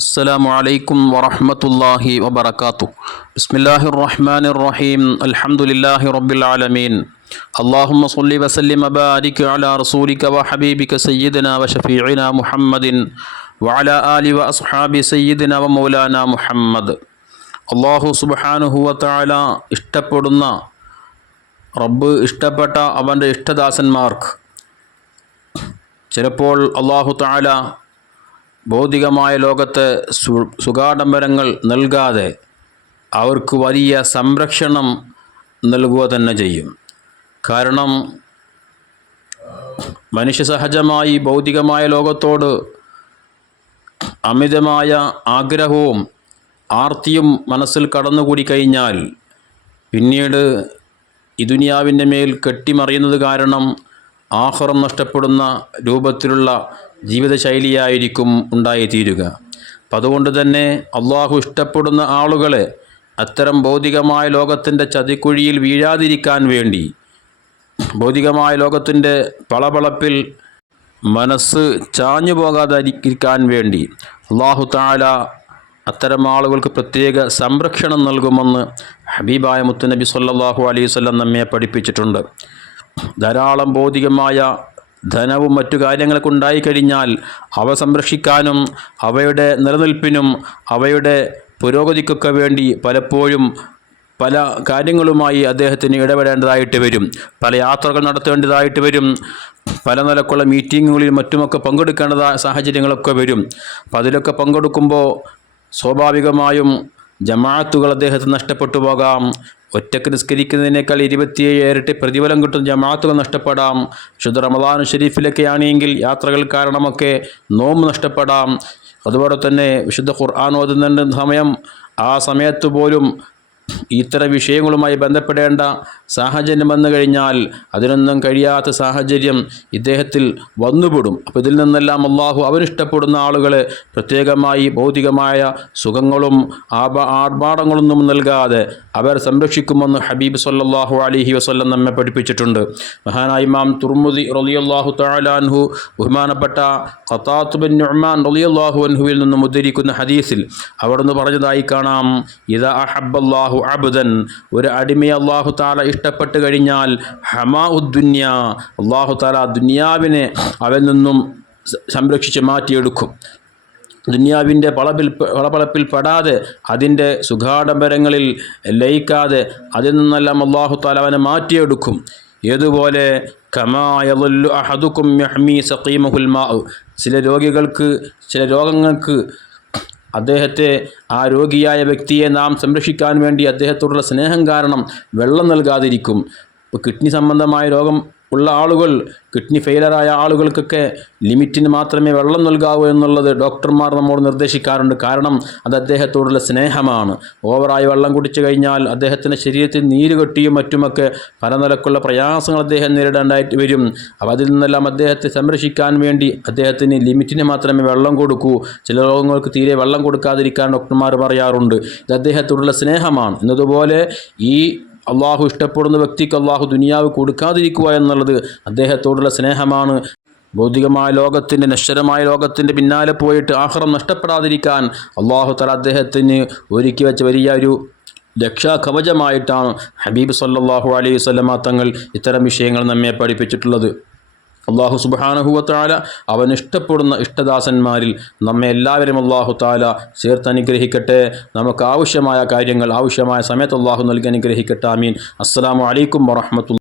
السلام عليكم ورحمة الله وبركاته بسم الله الرحمن الرحيم الحمد لله رب العالمين اللهم صل وسلم وبارك على رسولك وحبيبك سيدنا وشفيعنا محمد وعلى آل وأصحاب سيدنا ومولانا محمد അള്ളാഹു സുബാനുഹുവത്തായ ഇഷ്ടപ്പെടുന്ന റബ്ബ് ഇഷ്ടപ്പെട്ട അവൻ്റെ ഇഷ്ടദാസന്മാർക്ക് ചിലപ്പോൾ അള്ളാഹു താല ഭൗതികമായ ലോകത്ത് സുഖാഡംബരങ്ങൾ നൽകാതെ അവർക്ക് വലിയ സംരക്ഷണം നൽകുക തന്നെ ചെയ്യും. കാരണം മനുഷ്യസഹജമായി ഭൗതികമായ ലോകത്തോട് അമിതമായ ആഗ്രഹവും ആർത്തിയും മനസ്സിൽ കടന്നുകൂടി കഴിഞ്ഞാൽ പിന്നീട് ഈ ദുനിയാവിന്റെ മേൽ കെട്ടിമറിയുന്നത് കാരണം ആഹ്റം നഷ്ടപ്പെടുന്ന രൂപത്തിലുള്ള ജീവിതശൈലിയായിരിക്കും ഉണ്ടായിത്തീരുക. അപ്പം അതുകൊണ്ട് തന്നെ അള്ളാഹു ഇഷ്ടപ്പെടുന്ന ആളുകളെ അത്തരം ഭൗതികമായ ലോകത്തിന്റെ ചതിക്കുഴിയിൽ വീഴാതിരിക്കാൻ വേണ്ടി ഭൗതികമായ ലോകത്തിന്റെ പളപളപ്പിൽ മനസ്സ് ചാഞ്ഞു പോകാതിരിക്കാൻ വേണ്ടി അള്ളാഹു താല അത്തരം ആളുകൾക്ക് പ്രത്യേക സംരക്ഷണം നൽകുമെന്ന് ഹബീബായ മുത്തുനബി സല്ലാഹു അലൈഹി നമ്മെ പഠിപ്പിച്ചിട്ടുണ്ട്. ധാരാളം ഭൗതികമായ ധനവും മറ്റു കാര്യങ്ങളൊക്കെ ഉണ്ടായിക്കഴിഞ്ഞാൽ അവ സംരക്ഷിക്കാനും അവയുടെ നിലനിൽപ്പിനും അവയുടെ പുരോഗതിക്കൊക്കെ വേണ്ടി പലപ്പോഴും പല കാര്യങ്ങളുമായി അദ്ദേഹത്തിന് ഇടപെടേണ്ടതായിട്ട് വരും. പല യാത്രകൾ നടത്തേണ്ടതായിട്ട് വരും. പല നിലക്കുള്ള മീറ്റിങ്ങുകളിൽ മറ്റുമൊക്കെ പങ്കെടുക്കേണ്ടതായ സാഹചര്യങ്ങളൊക്കെ വരും. അപ്പം അതിലൊക്കെ പങ്കെടുക്കുമ്പോൾ സ്വാഭാവികമായും ജമാഅത്തുകൾ അദ്ദേഹത്തിന് നഷ്ടപ്പെട്ടു പോകാം. ഒറ്റയ്ക്ക് നിസ്കരിക്കുന്നതിനേക്കാൾ ഇരുപത്തിയേഴ് ഇരട്ടി പ്രതിഫലം കിട്ടും ജമാഅത്തുകൾ നഷ്ടപ്പെടാം. ശുദ്ധ റമദാൻ ഷെരീഫിലൊക്കെ ആണെങ്കിൽ യാത്രകൾ കാരണമൊക്കെ നോമ്പ് നഷ്ടപ്പെടാം. അതുപോലെ തന്നെ വിശുദ്ധ ഖുർആൻ ഓതുന്ന സമയം ആ സമയത്ത് പോലും ഇത്തരം വിഷയങ്ങളുമായി ബന്ധപ്പെടേണ്ട സാഹചര്യം വന്നു കഴിഞ്ഞാൽ അതിനൊന്നും കഴിയാത്ത സാഹചര്യം ഇദ്ദേഹത്തിൽ വന്നുപെടും. അപ്പോൾ ഇതിൽ നിന്നെല്ലാം അള്ളാഹു അവരിഷ്ടപ്പെടുന്ന ആളുകളെ പ്രത്യേകമായി ഭൗതികമായ സുഖങ്ങളും ആഭ ആർഭാടങ്ങളൊന്നും നൽകാതെ അവർ സംരക്ഷിക്കുമെന്ന് ഹബീബ് സല്ലാഹു അലിഹി വസ്ല്ലം നമ്മെ പഠിപ്പിച്ചിട്ടുണ്ട്. മഹാനായി ഇമാം തുർമുദി റലിയല്ലാഹു താലാൻഹു ബഹുമാനപ്പെട്ട ഖത്താത്ത് ബിൻ നുഹ്മാൻ റലിയല്ലാഹു അൻഹുവിൽ നിന്നും ഉദ്ധരിക്കുന്ന ഹദീസിൽ അവിടുന്ന് പറഞ്ഞതായി കാണാം ഇതാ അഹബ്ബല്ലാഹു അബുദൻ ഒരു അടിമയെ അള്ളാഹു താല ഇഷ്ടപ്പെട്ട് കഴിഞ്ഞാൽ ഹമാ ഉദ്ദുന്യ അള്ളാഹു താല ദുന്യാവിനെ അവൻ നിന്നും സംരക്ഷിച്ച് മാറ്റിയെടുക്കും. ദുന്യാവിന്റെ പളപ്പിൽ പളപ്പളപ്പിൽ പെടാതെ അതിന്റെ സുഖാഡംബരങ്ങളിൽ ലയിക്കാതെ അതിൽ നിന്നെല്ലാം അള്ളാഹു താല അവനെ മാറ്റിയെടുക്കും. ഏതുപോലെ കമായലുല്ലു അഹദുക്കും യഹ്മി സഖീമഹുൽ മാ ചില രോഗികൾക്ക് ചില രോഗങ്ങൾക്ക് അദ്ദേഹത്തെ ആ രോഗിയായ വ്യക്തിയെ നാം സംരക്ഷിക്കാൻ വേണ്ടി അദ്ദേഹത്തോടുള്ള സ്നേഹം കാരണം വെള്ളം നൽകാതിരിക്കും. കിഡ്നി സംബന്ധമായ രോഗം ഉള്ള ആളുകൾ കിഡ്നി ഫെയിലറായ ആളുകൾക്കൊക്കെ ലിമിറ്റിന് മാത്രമേ വെള്ളം നൽകാവൂ എന്നുള്ളത് ഡോക്ടർമാർ നമ്മോട് നിർദ്ദേശിക്കാറുണ്ട്. കാരണം അത് അദ്ദേഹത്തോടുള്ള സ്നേഹമാണ്. ഓവറായി വെള്ളം കുടിച്ചു കഴിഞ്ഞാൽ അദ്ദേഹത്തിന്റെ ശരീരത്തിൽ നീര് കെട്ടിയും മറ്റുമൊക്കെ പല നിലക്കുള്ള പ്രയാസങ്ങൾ അദ്ദേഹം നേരിടേണ്ടായിട്ട് വരും. അപ്പോൾ അതിൽ നിന്നെല്ലാം അദ്ദേഹത്തെ സംരക്ഷിക്കാൻ വേണ്ടി അദ്ദേഹത്തിന് ലിമിറ്റിന് മാത്രമേ വെള്ളം കൊടുക്കൂ. ചില രോഗങ്ങൾക്ക് തീരെ വെള്ളം കൊടുക്കാതിരിക്കാൻ ഡോക്ടർമാർ പറയാറുണ്ട്. ഇത് അദ്ദേഹത്തോടുള്ള സ്നേഹമാണ്. എന്നതുപോലെ ഈ അള്ളാഹു ഇഷ്ടപ്പെടുന്ന വ്യക്തിക്ക് അള്ളാഹു ദുനിയാവ് കൊടുക്കാതിരിക്കുക എന്നുള്ളത് അദ്ദേഹത്തോടുള്ള സ്നേഹമാണ്. ഭൗതികമായ ലോകത്തിന്റെ നശ്വരമായ ലോകത്തിന്റെ പിന്നാലെ പോയിട്ട് ആഹ്റം നഷ്ടപ്പെടാതിരിക്കാൻ അള്ളാഹു തല അദ്ദേഹത്തിന് ഒരുക്കി വെച്ച വലിയ ഒരു രക്ഷാകവചമായിട്ടാണ് ഹബീബ് സല്ലാഹു അലൈഹി വസ്ലമ തങ്ങൾ ഇത്തരം വിഷയങ്ങൾ നമ്മെ പഠിപ്പിച്ചിട്ടുള്ളത്. അള്ളാഹു സുബാനഹുവത്താല അവൻ ഇഷ്ടപ്പെടുന്ന ഇഷ്ടദാസന്മാരിൽ നമ്മെ എല്ലാവരും അള്ളാഹു താല ചേർത്ത് അനുഗ്രഹിക്കട്ടെ. നമുക്ക് ആവശ്യമായ കാര്യങ്ങൾ ആവശ്യമായ സമയത്ത് അള്ളാഹു നൽകി അനുഗ്രഹിക്കട്ടെ. ആമീൻ. അസ്സാം വലൈക്കും വറഹമത്തുള്ള